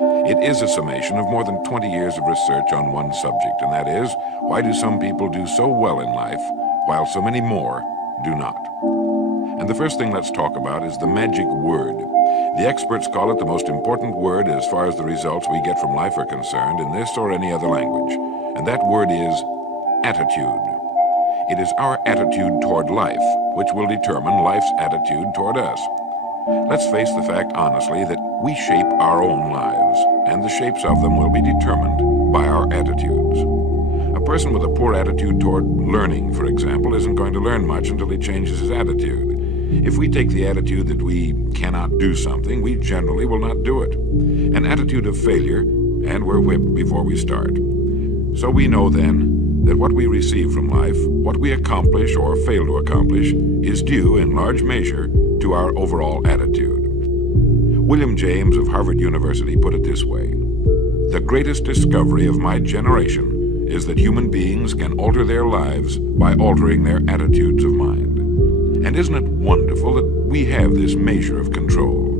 It is a summation of more than 20 years of research on one subject, and that is, why do some people do so well in life, while so many more do not? And the first thing let's talk about is the magic word. The experts call it the most important word as far as the results we get from life are concerned in this or any other language. And that word is attitude. It is our attitude toward life which will determine life's attitude toward us. Let's face the fact honestly that we shape our own lives, and the shapes of them will be determined by our attitudes. A person with a poor attitude toward learning, for example, isn't going to learn much until he changes his attitude. If we take the attitude that we cannot do something, we generally will not do it. An attitude of failure, and we're whipped before we start. So we know then that what we receive from life, what we accomplish or fail to accomplish, is due in large measure to our overall attitude. William James of Harvard University put it this way: "The greatest discovery of my generation is that human beings can alter their lives by altering their attitudes of mind." And isn't it wonderful that we have this measure of control?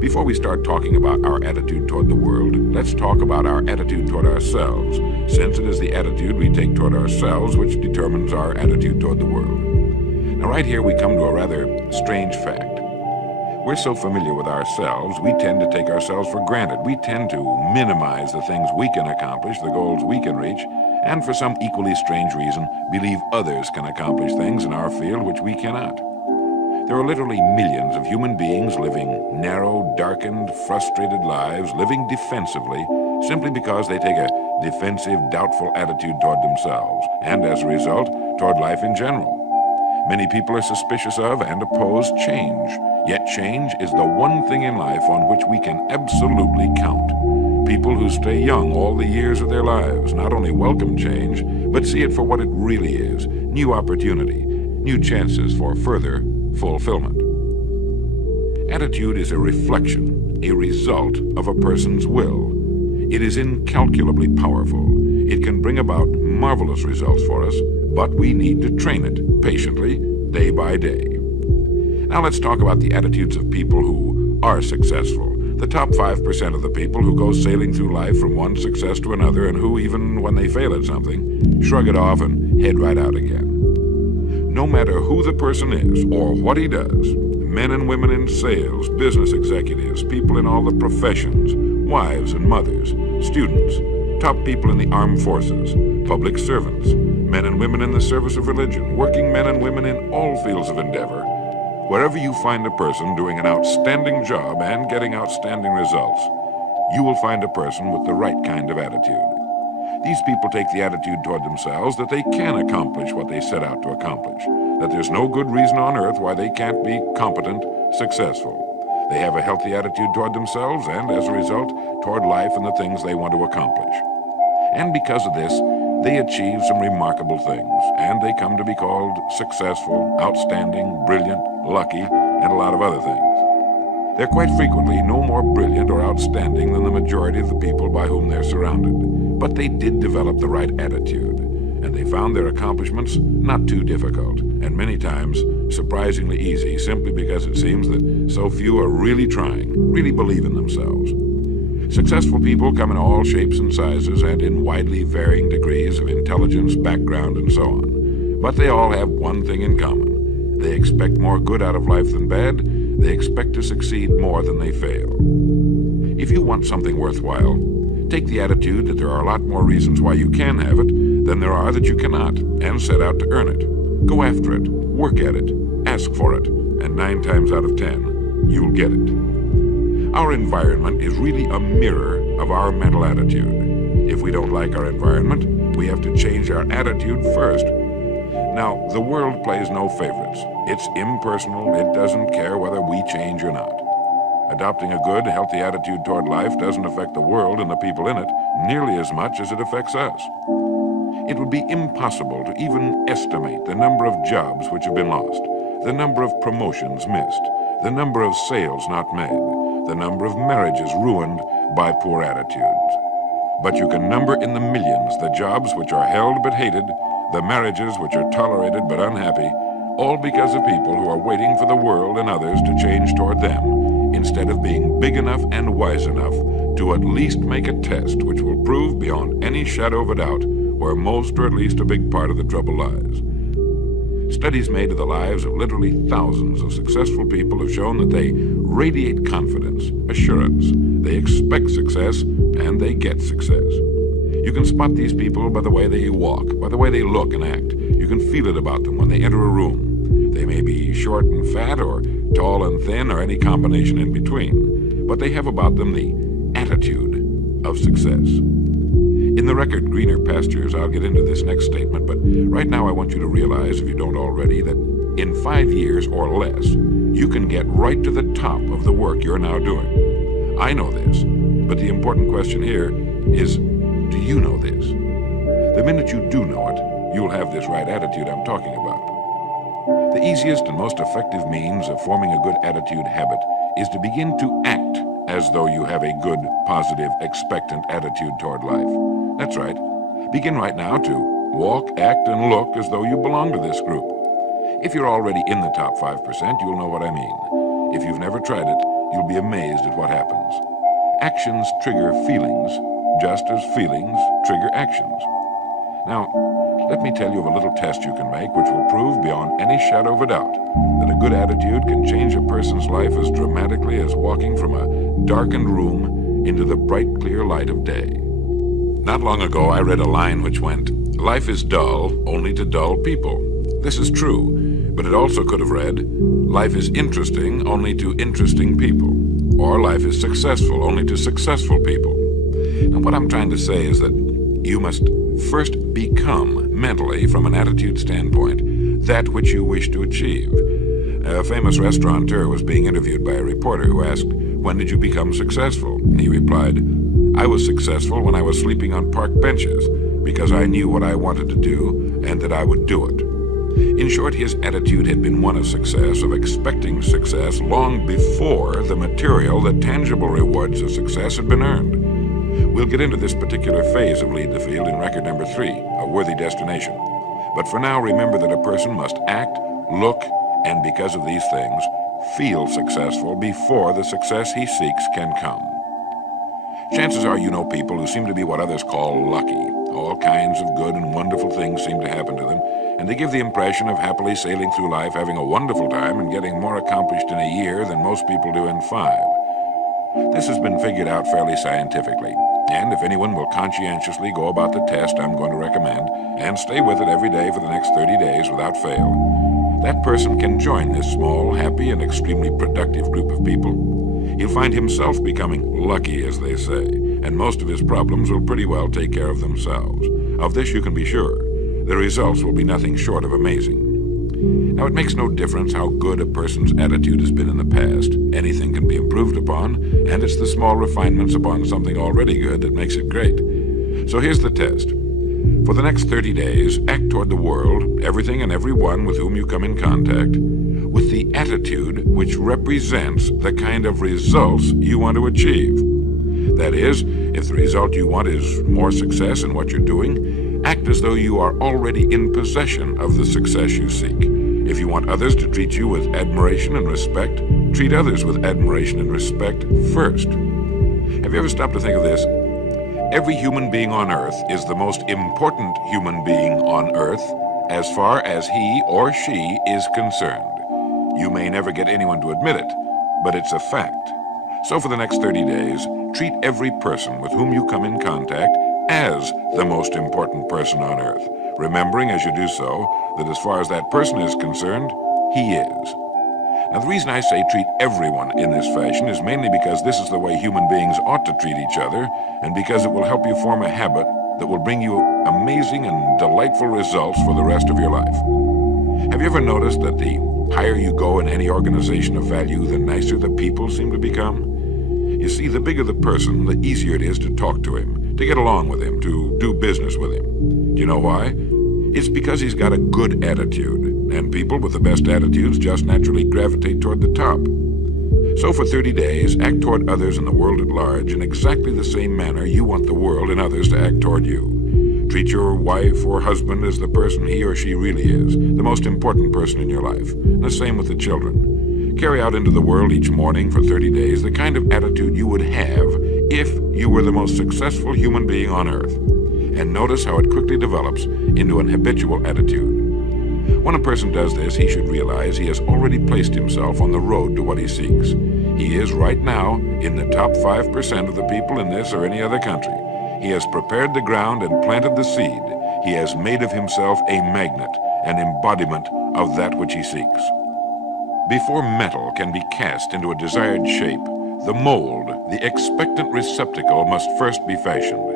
Before we start talking about our attitude toward the world, let's talk about our attitude toward ourselves, since it is the attitude we take toward ourselves which determines our attitude toward the world. Now, right here we come to a rather strange fact. We're so familiar with ourselves, we tend to take ourselves for granted. We tend to minimize the things we can accomplish, the goals we can reach, and for some equally strange reason, believe others can accomplish things in our field which we cannot. There are literally millions of human beings living narrow, darkened, frustrated lives, living defensively, simply because they take a defensive, doubtful attitude toward themselves, and as a result, toward life in general. Many people are suspicious of and oppose change, yet change is the one thing in life on which we can absolutely count. People who stay young all the years of their lives not only welcome change, but see it for what it really is: new opportunity, new chances for further fulfillment. Attitude is a reflection, a result of a person's will. It is incalculably powerful. It can bring about marvelous results for us, but we need to train it patiently, day by day. Now let's talk about the attitudes of people who are successful. The top 5% of the people who go sailing through life from one success to another, and who, even when they fail at something, shrug it off and head right out again. No matter who the person is or what he does, men and women in sales, business executives, people in all the professions, wives and mothers, students, top people in the armed forces, public servants, men and women in the service of religion, working men and women in all fields of endeavor, wherever you find a person doing an outstanding job and getting outstanding results, you will find a person with the right kind of attitude. These people take the attitude toward themselves that they can accomplish what they set out to accomplish, that there's no good reason on earth why they can't be competent, successful. They have a healthy attitude toward themselves and, as a result, toward life and the things they want to accomplish. And because of this, they achieve some remarkable things, and they come to be called successful, outstanding, brilliant, lucky, and a lot of other things. They're quite frequently no more brilliant or outstanding than the majority of the people by whom they're surrounded. But they did develop the right attitude, and they found their accomplishments not too difficult, and many times surprisingly easy, simply because it seems that so few are really trying, really believe in themselves. Successful people come in all shapes and sizes and in widely varying degrees of intelligence, background, and so on. But they all have one thing in common. They expect more good out of life than bad. They expect to succeed more than they fail. If you want something worthwhile, take the attitude that there are a lot more reasons why you can have it than there are that you cannot, and set out to earn it. Go after it, work at it, ask for it, and 9 times out of 10, you'll get it. Our environment is really a mirror of our mental attitude. If we don't like our environment, we have to change our attitude first. Now, the world plays no favorites. It's impersonal. It doesn't care whether we change or not. Adopting a good, healthy attitude toward life doesn't affect the world and the people in it nearly as much as it affects us. It would be impossible to even estimate the number of jobs which have been lost, the number of promotions missed, the number of sales not made, the number of marriages ruined by poor attitudes. But you can number in the millions the jobs which are held but hated, the marriages which are tolerated but unhappy, all because of people who are waiting for the world and others to change toward them, instead of being big enough and wise enough to at least make a test which will prove beyond any shadow of a doubt where most or at least a big part of the trouble lies. Studies made of the lives of literally thousands of successful people have shown that they radiate confidence, assurance, they expect success, and they get success. You can spot these people by the way they walk, by the way they look and act. You can feel it about them when they enter a room. They may be short and fat, or tall and thin, or any combination in between, but they have about them the attitude of success. In the record Greener Pastures, I'll get into this next statement, but right now I want you to realize, if you don't already, that in 5 years or less, you can get right to the top of the work you're now doing. I know this, but the important question here is, do you know this? The minute you do know it, you'll have this right attitude I'm talking about. The easiest and most effective means of forming a good attitude habit is to begin to act as though you have a good, positive, expectant attitude toward life. That's right. Begin right now to walk, act, and look as though you belong to this group. If you're already in the top 5%, you'll know what I mean. If you've never tried it, you'll be amazed at what happens. Actions trigger feelings, just as feelings trigger actions. Now, let me tell you of a little test you can make which will prove beyond any shadow of a doubt that a good attitude can change a person's life as dramatically as walking from a darkened room into the bright, clear light of day. Not long ago, I read a line which went, "Life is dull only to dull people." This is true, but it also could have read, "Life is interesting only to interesting people," or "Life is successful only to successful people." And what I'm trying to say is that you must first become, mentally, from an attitude standpoint, that which you wish to achieve. A famous restaurateur was being interviewed by a reporter who asked, "When did you become successful?" And he replied, "I was successful when I was sleeping on park benches, because I knew what I wanted to do and that I would do it." In short, his attitude had been one of success, of expecting success long before the material, the tangible rewards of success had been earned. We'll get into this particular phase of Lead the Field in record number 3, A Worthy Destination. But for now, remember that a person must act, look, and because of these things, feel successful before the success he seeks can come. Chances are you know people who seem to be what others call lucky. All kinds of good and wonderful things seem to happen to them, and they give the impression of happily sailing through life, having a wonderful time, and getting more accomplished in a year than most people do in 5. This has been figured out fairly scientifically, and if anyone will conscientiously go about the test I'm going to recommend, and stay with it every day for the next 30 days without fail, that person can join this small, happy, and extremely productive group of people. He'll find himself becoming lucky, as they say, and most of his problems will pretty well take care of themselves. Of this you can be sure. The results will be nothing short of amazing. Now, it makes no difference how good a person's attitude has been in the past. Anything can be improved upon, and it's the small refinements upon something already good that makes it great. So here's the test. For the next 30 days, act toward the world, everything and everyone with whom you come in contact, with the attitude which represents the kind of results you want to achieve. That is, if the result you want is more success in what you're doing, act as though you are already in possession of the success you seek. If you want others to treat you with admiration and respect, treat others with admiration and respect first. Have you ever stopped to think of this? Every human being on Earth is the most important human being on Earth as far as he or she is concerned. You may never get anyone to admit it, but it's a fact. So for the next 30 days, treat every person with whom you come in contact as the most important person on Earth, remembering as you do so that as far as that person is concerned, he is. Now, the reason I say treat everyone in this fashion is mainly because this is the way human beings ought to treat each other, and because it will help you form a habit that will bring you amazing and delightful results for the rest of your life. Have you ever noticed that the higher you go in any organization of value, the nicer the people seem to become? You see, the bigger the person, the easier it is to talk to him, to get along with him, to do business with him. Do you know why? It's because he's got a good attitude, and people with the best attitudes just naturally gravitate toward the top. So for 30 days, act toward others in the world at large in exactly the same manner you want the world and others to act toward you. Treat your wife or husband as the person he or she really is, the most important person in your life, and the same with the children. Carry out into the world each morning for 30 days the kind of attitude you would have if you were the most successful human being on earth. And notice how it quickly develops into an habitual attitude. When a person does this, he should realize he has already placed himself on the road to what he seeks. He is right now in the top 5% of the people in this or any other country. He has prepared the ground and planted the seed. He has made of himself a magnet, an embodiment of that which he seeks. Before metal can be cast into a desired shape, the mold, the expectant receptacle, must first be fashioned.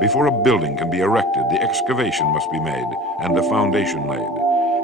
Before a building can be erected, the excavation must be made and the foundation laid.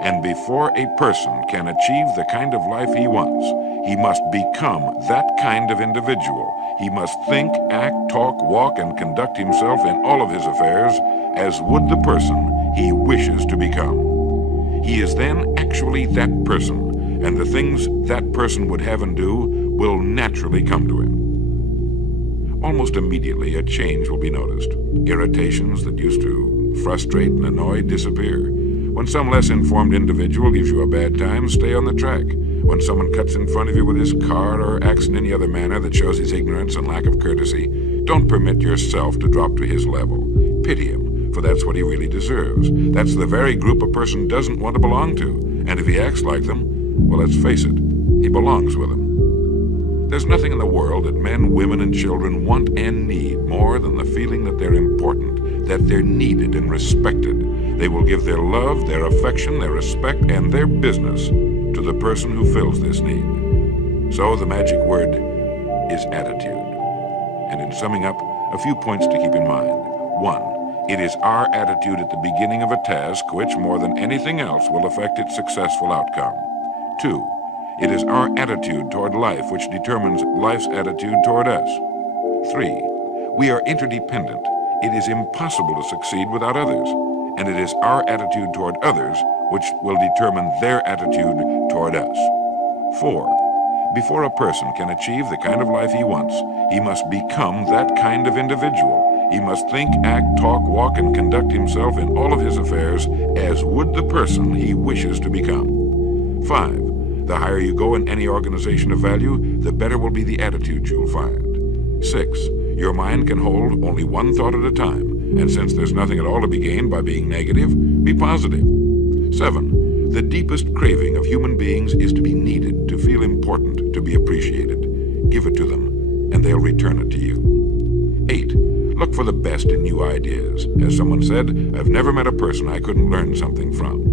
And before a person can achieve the kind of life he wants, he must become that kind of individual. He must think, act, talk, walk, and conduct himself in all of his affairs as would the person he wishes to become. He is then actually that person, and the things that person would have and do will naturally come to him. Almost immediately, a change will be noticed. Irritations that used to frustrate and annoy disappear. When some less informed individual gives you a bad time, stay on the track. When someone cuts in front of you with his car or acts in any other manner that shows his ignorance and lack of courtesy, don't permit yourself to drop to his level. Pity him, for that's what he really deserves. That's the very group a person doesn't want to belong to. And if he acts like them, well, let's face it, he belongs with them. There's nothing in the world that men, women, and children want and need more than the feeling that they're important, that they're needed and respected. They will give their love, their affection, their respect, and their business to the person who fills this need. So the magic word is attitude. And in summing up, a few points to keep in mind. 1, it is our attitude at the beginning of a task which, more than anything else, will affect its successful outcome. 2, it is our attitude toward life which determines life's attitude toward us. 3, we are interdependent. It is impossible to succeed without others. And it is our attitude toward others which will determine their attitude toward us. 4, before a person can achieve the kind of life he wants, he must become that kind of individual. He must think, act, talk, walk, and conduct himself in all of his affairs as would the person he wishes to become. 5, the higher you go in any organization of value, the better will be the attitude you'll find. 6, your mind can hold only one thought at a time, and since there's nothing at all to be gained by being negative, be positive. 7, the deepest craving of human beings is to be needed, to feel important, to be appreciated. Give it to them, and they'll return it to you. 8, look for the best in new ideas. As someone said, I've never met a person I couldn't learn something from.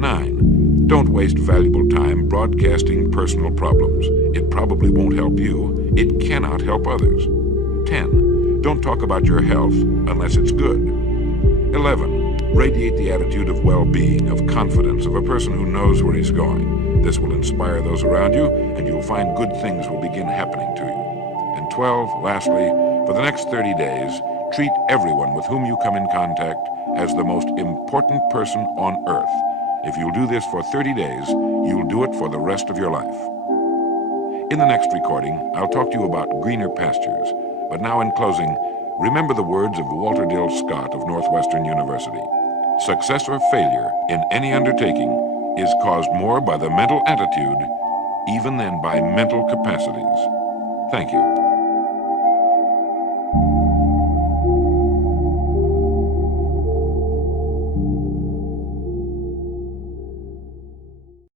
9, don't waste valuable time broadcasting personal problems. It probably won't help you. It cannot help others. 10, don't talk about your health unless it's good. 11, radiate the attitude of well-being, of confidence, of a person who knows where he's going. This will inspire those around you, and you'll find good things will begin happening to you. And 12, lastly, for the next 30 days, treat everyone with whom you come in contact as the most important person on earth. If you'll do this for 30 days, you'll do it for the rest of your life. In the next recording, I'll talk to you about greener pastures. But now in closing, remember the words of Walter Dill Scott of Northwestern University. Success or failure in any undertaking is caused more by the mental attitude even than by mental capacities. Thank you.